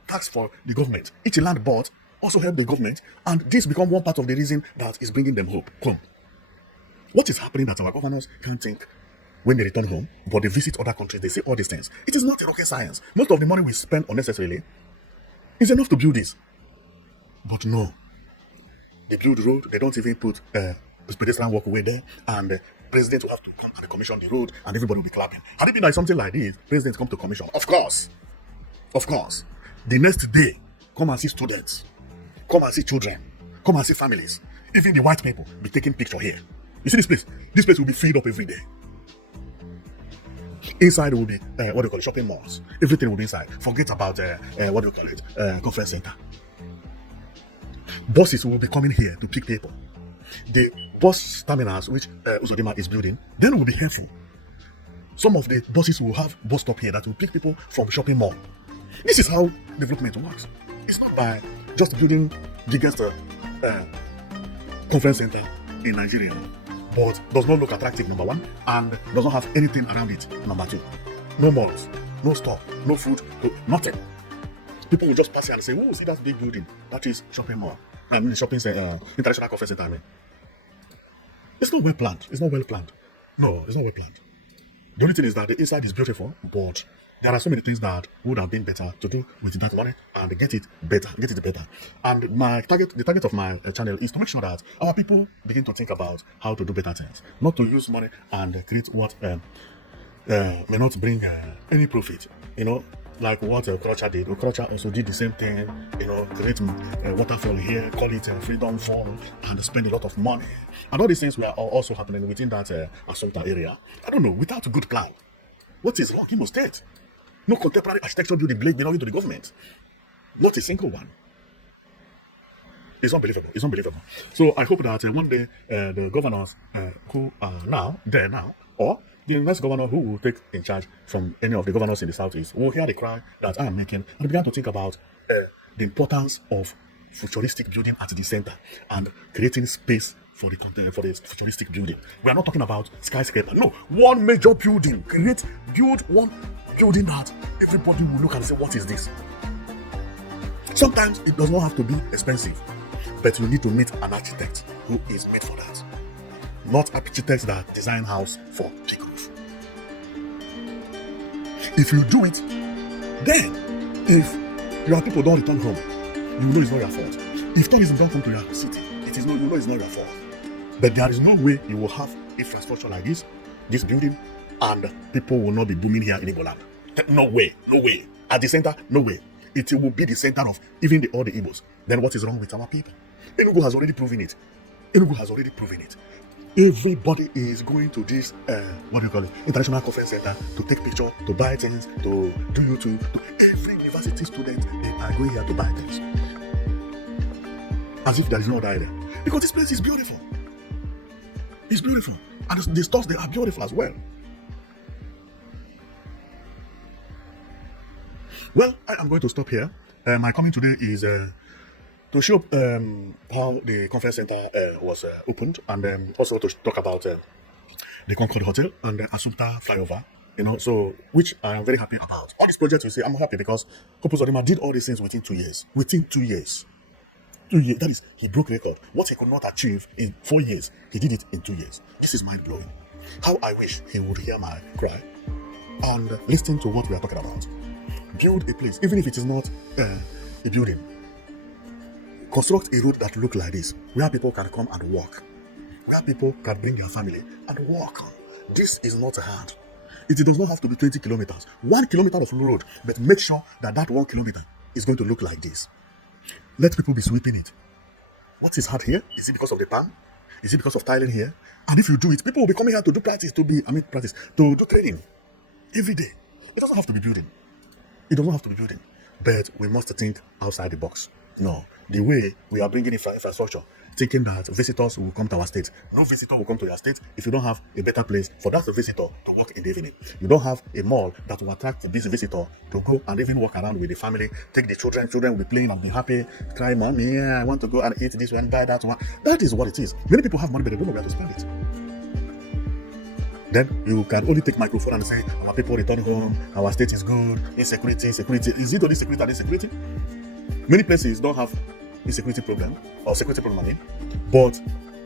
tax for the government. Each land bought also help the government, and this become one part of the reason that is bringing them home. What is happening that our governors can't think when they return home, but they visit other countries, they say all these things. It is not a rocket science. Most of the money we spend unnecessarily is enough to build this. But no, they build the road, they don't even put pedestrian walkway there, and the president will have to come and commission the road, and everybody will be clapping. Had it been like something like this, president come to commission. Of course. The next day, come and see students, come and see children, come and see families. Even the white people be taking picture here. You see this place? This place will be filled up every day. Inside will be shopping malls. Everything will be inside. Forget about conference center. buses will be coming here to pick people. The bus terminals which Uzodimma is building, then will be helpful. Some of the buses will have bus stop here that will pick people from shopping mall. This is how development works. It's not by just building biggest conference center in Nigeria, but does not look attractive, number one, and does not have anything around it, number two. No malls, no store, no food, nothing. People will just pass here and say, oh, see that big building? That is shopping mall. I mean, the shopping center, international conference center, I mean. It's not well planned. It's not well planned. No, it's not well planned. The only thing is that the inside is beautiful, but there are so many things that would have been better to do with that money and get it better. And the target of my channel is to make sure that our people begin to think about how to do better things, not to use money and create what may not bring any profit. Like what Okrocha did. Okrocha also did the same thing, create a waterfall here, call it Freedom Fall, and spend a lot of money. And all these things were also happening within that Assumpta area. I don't know, without a good plan. What is wrong? Imo State? No contemporary architecture building belonging to the government. Not a single one. It's unbelievable. It's unbelievable. So I hope that one day the governors who are there now, or the next governor who will take in charge from any of the governors in the southeast will hear the cry that I am making and begin to think about the importance of futuristic building at the center and creating space for the futuristic building. We are not talking about skyscraper. No, one major building. Build one building that everybody will look and say, what is this? Sometimes it does not have to be expensive, but you need to meet an architect who is made for that. Not architects that design house for big roof. If you do it, then if your people don't return home, you know it's not your fault. If tourism don't come to your city, you know it's not your fault. But there is no way you will have infrastructure like this building, and people will not be booming here in Igboland. No way. At the center, no way. It will be the center of even all the Igbos. Then what is wrong with our people? Enugu has already proven it. Everybody is going to this, international conference center to take pictures, to buy things, to do YouTube. Every university student, they are going here to buy things. As if there is no other idea. Because this place is beautiful. It's beautiful. And the stores, they are beautiful as well. Well, I am going to stop here. My comment today is to show how the conference center was opened, and also to talk about the Concord Hotel and the Assumpta Flyover, so which I am very happy about. All these projects, you see, I'm happy because Uzodimma did all these things within 2 years. Within 2 years. 2 years, that is, he broke record. What he could not achieve in 4 years, he did it in 2 years. This is mind-blowing. How I wish he would hear my cry and listen to what we are talking about. Build a place, even if it is not a building. Construct a road that looks like this, where people can come and walk, where people can bring their family and walk on. This is not hard. It does not have to be 20 kilometers. 1 kilometer of road, but make sure that 1 kilometer is going to look like this. Let people be sweeping it. What is hard here? Is it because of the pan? Is it because of tiling here? And if you do it, people will be coming here to do to do training every day. It doesn't have to be building. But we must think outside the box. No, the way we are bringing infrastructure, thinking that visitors will come to our state. No visitor will come to your state if you don't have a better place for that visitor to walk in the evening. You don't have a mall that will attract this visitor to go and even walk around with the family, take the children. Children will be playing and be happy, cry, mommy, I want to go and eat this one, buy that one. That is what it is. Many people have money, but they don't know where to spend it. Then you can only take microphone and say, our people return home, our state is good, insecurity. Is it only security and insecurity? Many places don't have insecurity problem or security problem, but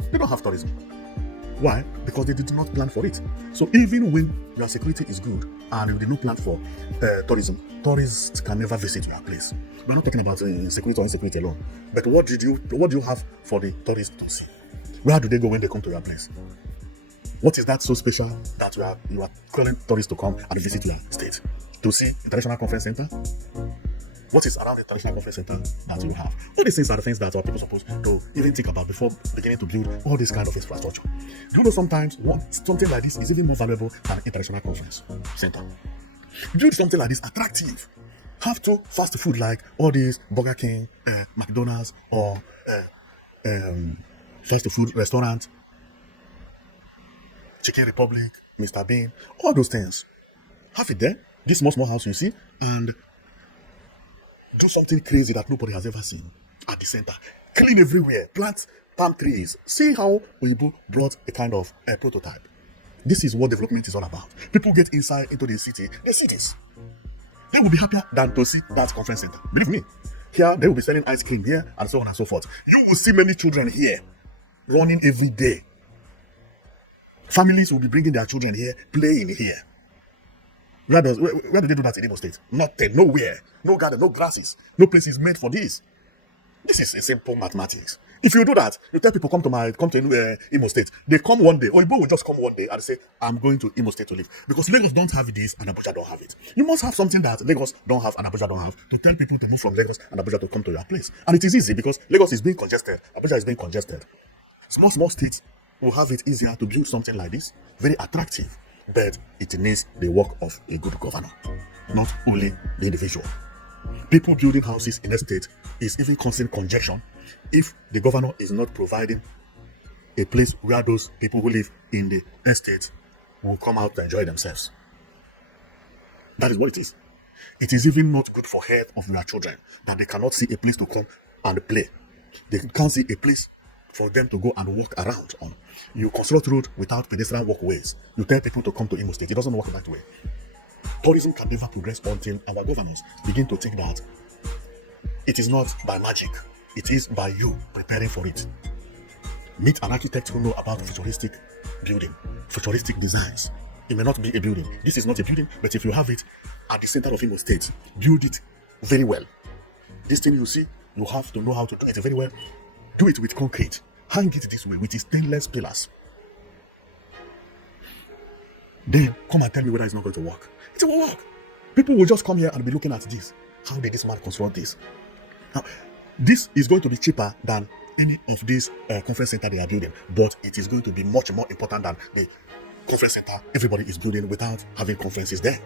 they don't have tourism. Why? Because they did not plan for it. So even when your security is good and you did not plan for tourism, tourists can never visit your place. We're not talking about security or insecurity alone. But what do you have for the tourists to see? Where do they go when they come to your place? What is that so special that you are calling tourists to come and visit your state? To see International Conference Center? What is around the International Conference Center that you have? All these things are the things that our people are supposed to even think about before beginning to build all this kind of infrastructure. You know, sometimes something like this is even more valuable than an International Conference Center. Build something like this attractive. Have to fast food like all these Burger King, McDonald's, or fast food restaurant, Chicken Republic, Mr. Bean, all those things. Have it there, this small house you see, and do something crazy that nobody has ever seen at the center. Clean everywhere, plant palm trees. See how Oyibo brought a kind of a prototype. This is what development is all about. People get inside into the city, they see this. They will be happier than to see that conference center. Believe me. Here, they will be selling ice cream here, and so on and so forth. You will see many children here running every day. Families will be bringing their children here, playing here. Where do they do that in Imo State? Nothing, nowhere. No garden, no grasses. No place is made for this. This is a simple mathematics. If you do that, you tell people come to Imo State. They come one day, or Igbo will just come one day and say, I'm going to Imo State to live. Because Lagos don't have this and Abuja don't have it. You must have something that Lagos don't have and Abuja don't have to tell people to move from Lagos and Abuja to come to your place. And it is easy because Lagos is being congested, Abuja is being congested. Small states will have it easier to build something like this, very attractive. But it needs the work of a good governor, not only the individual. People building houses in a state is even causing congestion if the governor is not providing a place where those people who live in the estate will come out to enjoy themselves. That is what it is. It is even not good for health of their children that they cannot see a place to come and play. They can't see a place for them to go and walk around on. You construct road without pedestrian walkways. You tell people to come to Imo State. It doesn't work that way. Tourism can never progress until our governors begin to think that it is not by magic. It is by you preparing for it. Meet an architect who knows about futuristic building, futuristic designs. It may not be a building. This is not a building, but if you have it at the center of Imo State, build it very well. This thing you see, you have to know how to do it very well. Do it with concrete. Hang it this way with its stainless pillars. Then come and tell me whether it's not going to work. It will work. People will just come here and be looking at this. How did this man construct this? Now, this is going to be cheaper than any of these conference center they are building, but it is going to be much more important than the conference center everybody is building without having conferences there.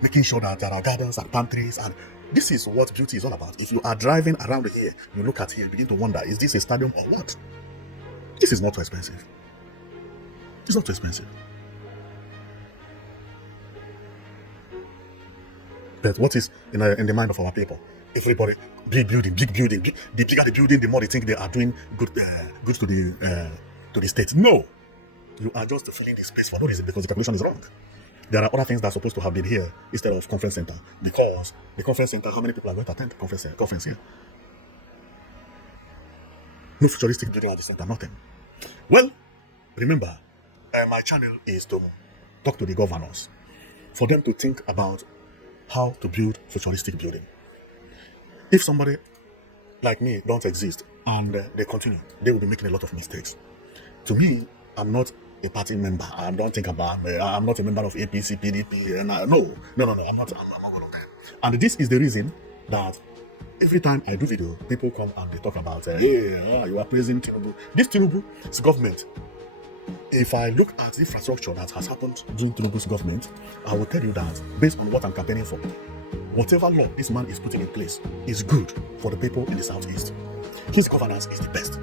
Making sure that there are gardens and palm trees, and this is what beauty is all about. If you are driving around here, you look at here and begin to wonder, is this a stadium or what? This is not too expensive. It's not too expensive. But what is in the mind of our people? Everybody, big building. The bigger the building, the more they think they are doing good to the state. No, you are just filling the space for no reason because the calculation is wrong. There are other things that are supposed to have been here instead of conference center, because the conference center, how many people are going to attend the conference here? No futuristic building at the center, nothing. Well, remember, my channel is to talk to the governors for them to think about how to build futuristic building. If somebody like me don't exist and they continue, they will be making a lot of mistakes. To me, I'm not a party member. I don't think about. I'm not a member of APC, PDP. And no. I'm not one of them. And this is the reason that every time I do video, people come and they talk about, hey, you are praising Tinubu. This Tinubu's government. If I look at the infrastructure that has happened during Tinubu's government, I will tell you that based on what I'm campaigning for, whatever law this man is putting in place is good for the people in the southeast. His governance is the best.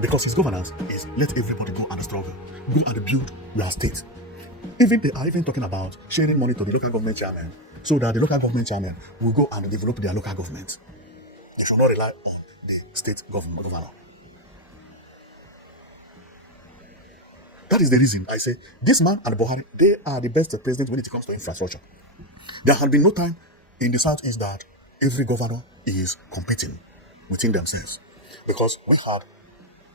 Because his governance is let everybody go and struggle, go and build your state. They are even talking about sharing money to the local government chairman, so that the local government chairman will go and develop their local government. They should not rely on the state governor. That is the reason I say this man and Buhari, they are the best presidents when it comes to infrastructure. There had been no time in the southeast that every governor is competing within themselves, because we had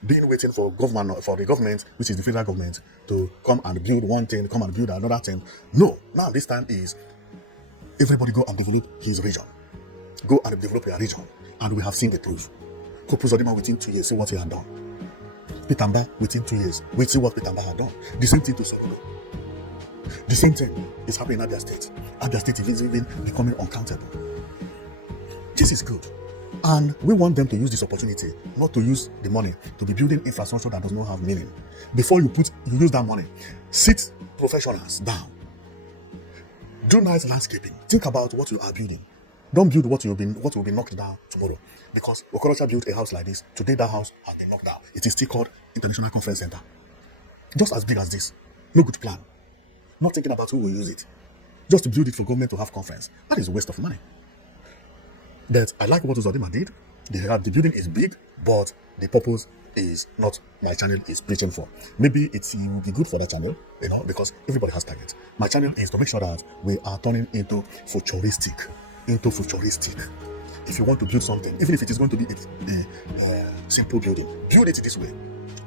been waiting for the government, which is the federal government, to come and build one thing, come and build another thing. No, now this time is everybody go and develop his region. Go and develop your region. And we have seen the proof. Kopu Zodima within 2 years, see what he had done. Pitamba within 2 years, we see what Pitamba had done. The same thing to Sokoto. The same thing is happening in Abia State. Abia State is even becoming uncountable. This is good. And we want them to use this opportunity, not to use the money to be building infrastructure that does not have meaning. Before you use that money, sit professionals down. Do nice landscaping. Think about what you are building. Don't build what will be knocked down tomorrow. Because Okorocha built a house like this. Today that house has been knocked down. It is still called International Conference Center. Just as big as this. No good plan. Not thinking about who will use it. Just to build it for government to have conference. That is a waste of money. That I like what Uzodima did. The building is big, but the purpose is not my channel is preaching for. Maybe it will be good for the channel, because everybody has targets. My channel is to make sure that we are turning into futuristic. If you want to build something, even if it is going to be a simple building, build it this way.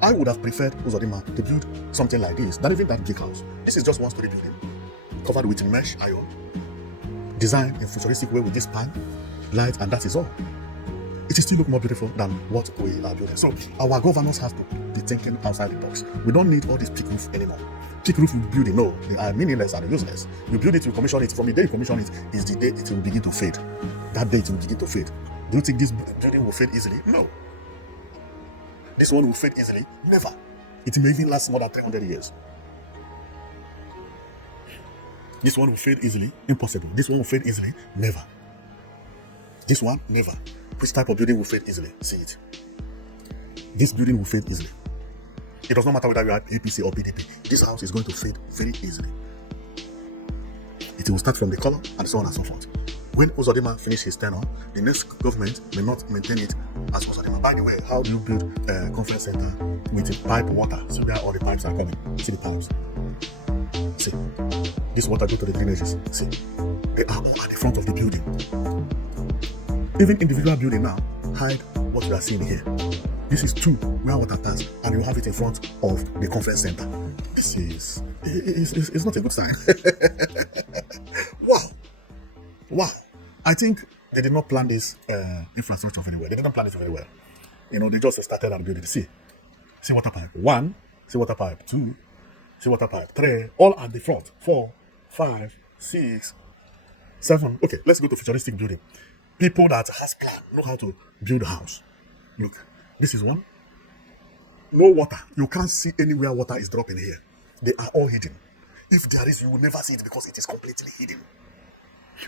I would have preferred Uzodima to build something like this than even that big house. This is just one-story building, covered with mesh iron, designed in futuristic way with this pan, light, and that is all. It will still look more beautiful than what we are building. So our governors have to be thinking outside the box. We don't need all this peak roof anymore. Peak roof building, no, they are meaningless and useless. You build it, you commission it. From the day you commission it is the day it will begin to fade. That day it will begin to fade. Do you think this building will fade easily? No. This one will fade easily? Never. It may even last more than 300 years. This one will fade easily? Impossible. This one will fade easily? Never. This one? Never. Which type of building will fade easily? See it. This building will fade easily. It does not matter whether you are APC or PDP. This house is going to fade very easily. It will start from the color and so on and so forth. When Uzodima finishes his tenure, the next government may not maintain it as Uzodima. By the way, how do you build a conference center with pipe water? See where all the pipes are coming. See the pipes. See. This water go to the drainages. See. They are all at the front of the building. Even individual building now hide what you are seeing here. This is two where water pass, and you have it in front of the conference center. This is it's not a good sign. Wow. I think they did not plan this infrastructure very well. They didn't plan it very well. They just started and built it. See water pipe 1, see water pipe 2, see water pipe 3, all at the front. 4, 5, 6, 7. Okay, let's go to futuristic building. People that has plan know how to build a house. Look, this is one. No water. You can't see anywhere water is dropping here. They are all hidden. If there is, you will never see it because it is completely hidden.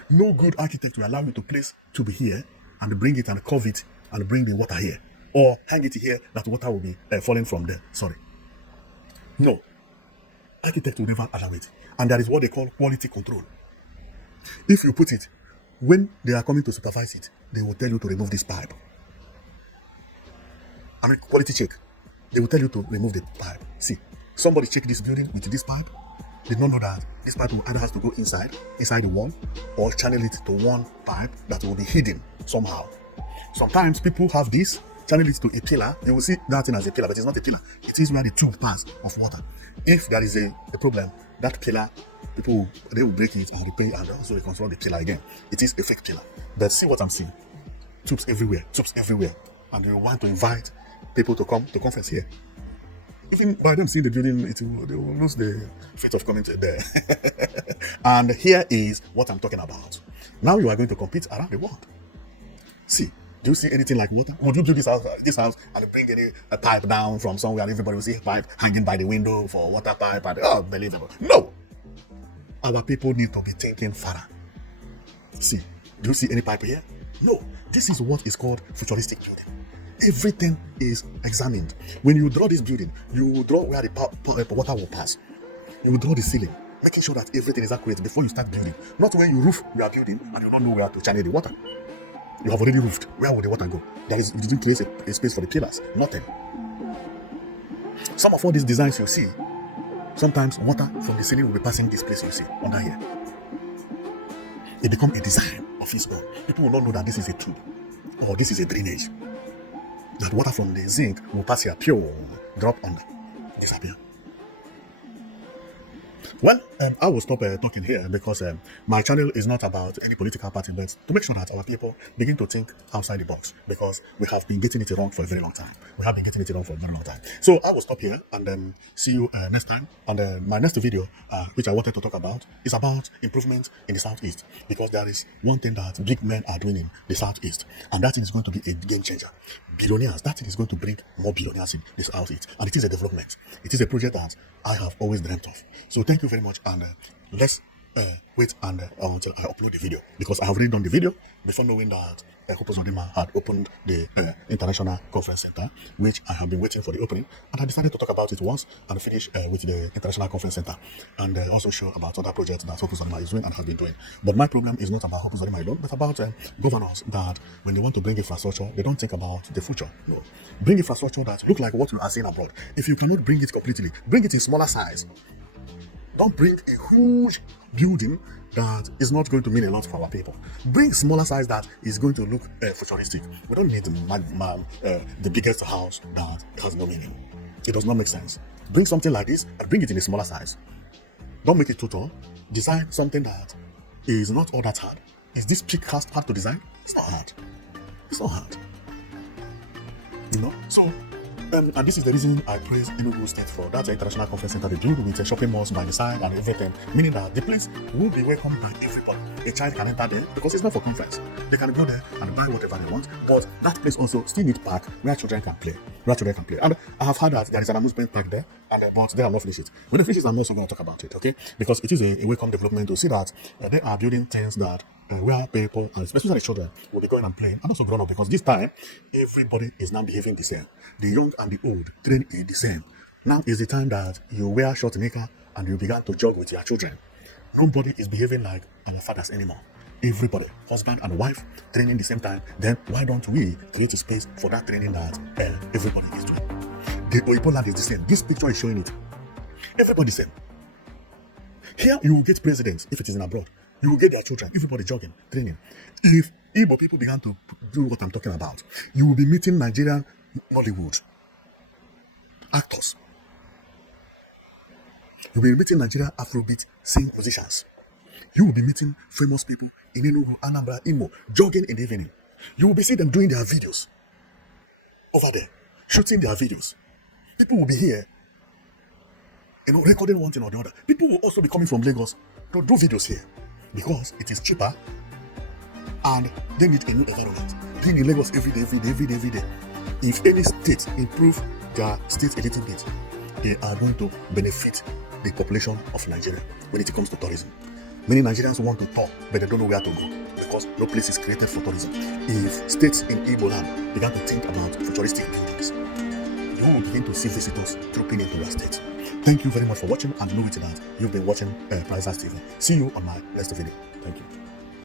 No good architect will allow you to place tube here and bring it and cover it and bring the water here. Or hang it here that water will be falling from there. Sorry. No. Architect will never allow it. And that is what they call quality control. If you put it, when they are coming to supervise it, they will tell you to remove this pipe. Quality check. They will tell you to remove the pipe. See, somebody check this building with this pipe. They don't know that this pipe will either has to go inside the wall, or channel it to one pipe that will be hidden somehow. Sometimes people have this, channel it to a pillar. You will see that thing as a pillar, but it's not a pillar. It is where the tube pass of water. If there is a problem, that pillar, they will break it or repair it and also reconstruct the pillar again. It is a fake pillar. But see what I'm seeing. Tubes everywhere. And they want to invite people to come to conference here. Even by them seeing the building, they will lose the faith of coming to there. And here is what I'm talking about. Now you are going to compete around the world. See, do you see anything like water? Would you build this house and bring a pipe down from somewhere and everybody will see a pipe hanging by the window for water pipe? And unbelievable. No! Our people need to be thinking further. See, do you see any pipe here? No. This is what is called futuristic building. Everything is examined. When you draw this building, you will draw where the water will pass. You will draw the ceiling, making sure that everything is accurate before you start building. Not when you roof you are building and you don't know where to channel the water. You have already roofed. Where will the water go? You didn't create a space for the pillars. Nothing. Some of all these designs you see, sometimes water from the ceiling will be passing this place you see, under here. It becomes a design of its own. People will not know that this is a tube or this is a drainage. That water from the zinc will pass here, pure, drop under, disappear. Well, I will stop talking here because my channel is not about any political party, but to make sure that our people begin to think outside the box, because we have been getting it wrong for a very long time. So I will stop here and see you next time. And my next video, which I wanted to talk about, is about improvement in the Southeast, because there is one thing that big men are doing in the Southeast, and that is going to be a game changer. Billionaires, that is going to bring more billionaires in this Southeast, and it is a development. It is a project that I have always dreamt of. So thank you very much, and let's wait and until I upload the video, because I have already done the video before knowing that Hope Uzodinma had opened the International Conference Center, which I have been waiting for the opening, and I decided to talk about it once and finish with the International Conference Center, and also show about other projects that Hope Uzodinma is doing and has been doing. But my problem is not about Hope Uzodinma alone, but about governors that when they want to bring infrastructure, they don't think about the future. No, bring infrastructure that look like what we are seeing abroad. If you cannot bring it completely, bring it in smaller size. Don't bring a huge building that is not going to mean a lot for our people. Bring smaller size that is going to look futuristic. We don't need the biggest house that has no meaning. It does not make sense. Bring something like this and bring it in a smaller size. Don't make it too tall. Design something that is not all that hard. Is this precast hard to design? It's not hard. It's not hard. You know? So, and this is the reason I praise Tinubu State for that international conference center they build with shopping malls by the side and everything, meaning that the place will be welcomed by everybody. A child can enter there because it's not for conference. They can go there and buy whatever they want, but that place also still needs park where children can play. And I have heard that there is an amusement park there, but they have not finished it. When they finish it, I'm also going to talk about it, okay? Because it is a welcome development to see that they are building things that where people, and especially children, will be going and playing, and also grown up, because this time everybody is now behaving the same. The young and the old train in the same. Now is the time that you wear short knicker and you begin to jog with your children. Nobody is behaving like our fathers anymore. Everybody, husband and wife, training the same time. Then why don't we create a space for that training that everybody is doing? The Igboland is the same. This picture is showing it. Everybody the same. Here you will get presidents if it is in abroad. You will get their children, everybody jogging, training. If Igbo people began to do what I'm talking about, you will be meeting Nigerian Nollywood actors. You will be meeting Nigerian Afrobeat singing musicians. You will be meeting famous people in Enugu, Anambra, Imo, jogging in the evening. You will be seeing them doing their videos over there, shooting their videos. People will be here, recording one thing or the other. People will also be coming from Lagos to do videos here because it is cheaper and they need a new environment. Being in Lagos every day. If any state improve their state a little bit, they are going to benefit the population of Nigeria when it comes to tourism. Many Nigerians want to tour, but they don't know where to go because no place is created for tourism. If states in Igboland began to think about futuristic buildings, you will begin to see visitors trooping into your state. Thank you very much for watching, and know it that you've been watching Price TV. See you on my next video. Thank you.